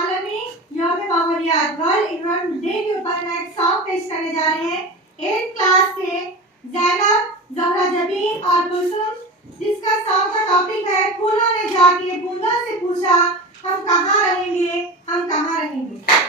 आलमी यौम माहौलियात world environment day के ऊपर मैं एक सॉन्ग पेश करने जा रहे हैं 8th क्लास के ज़ैनब, ज़हरा जबीन और कुलसुम, जिसका सॉन्ग का टॉपिक है फूलों ने जाके बूंदों से पूछा हम कहाँ रहेंगे, हम कहाँ रहेंगे।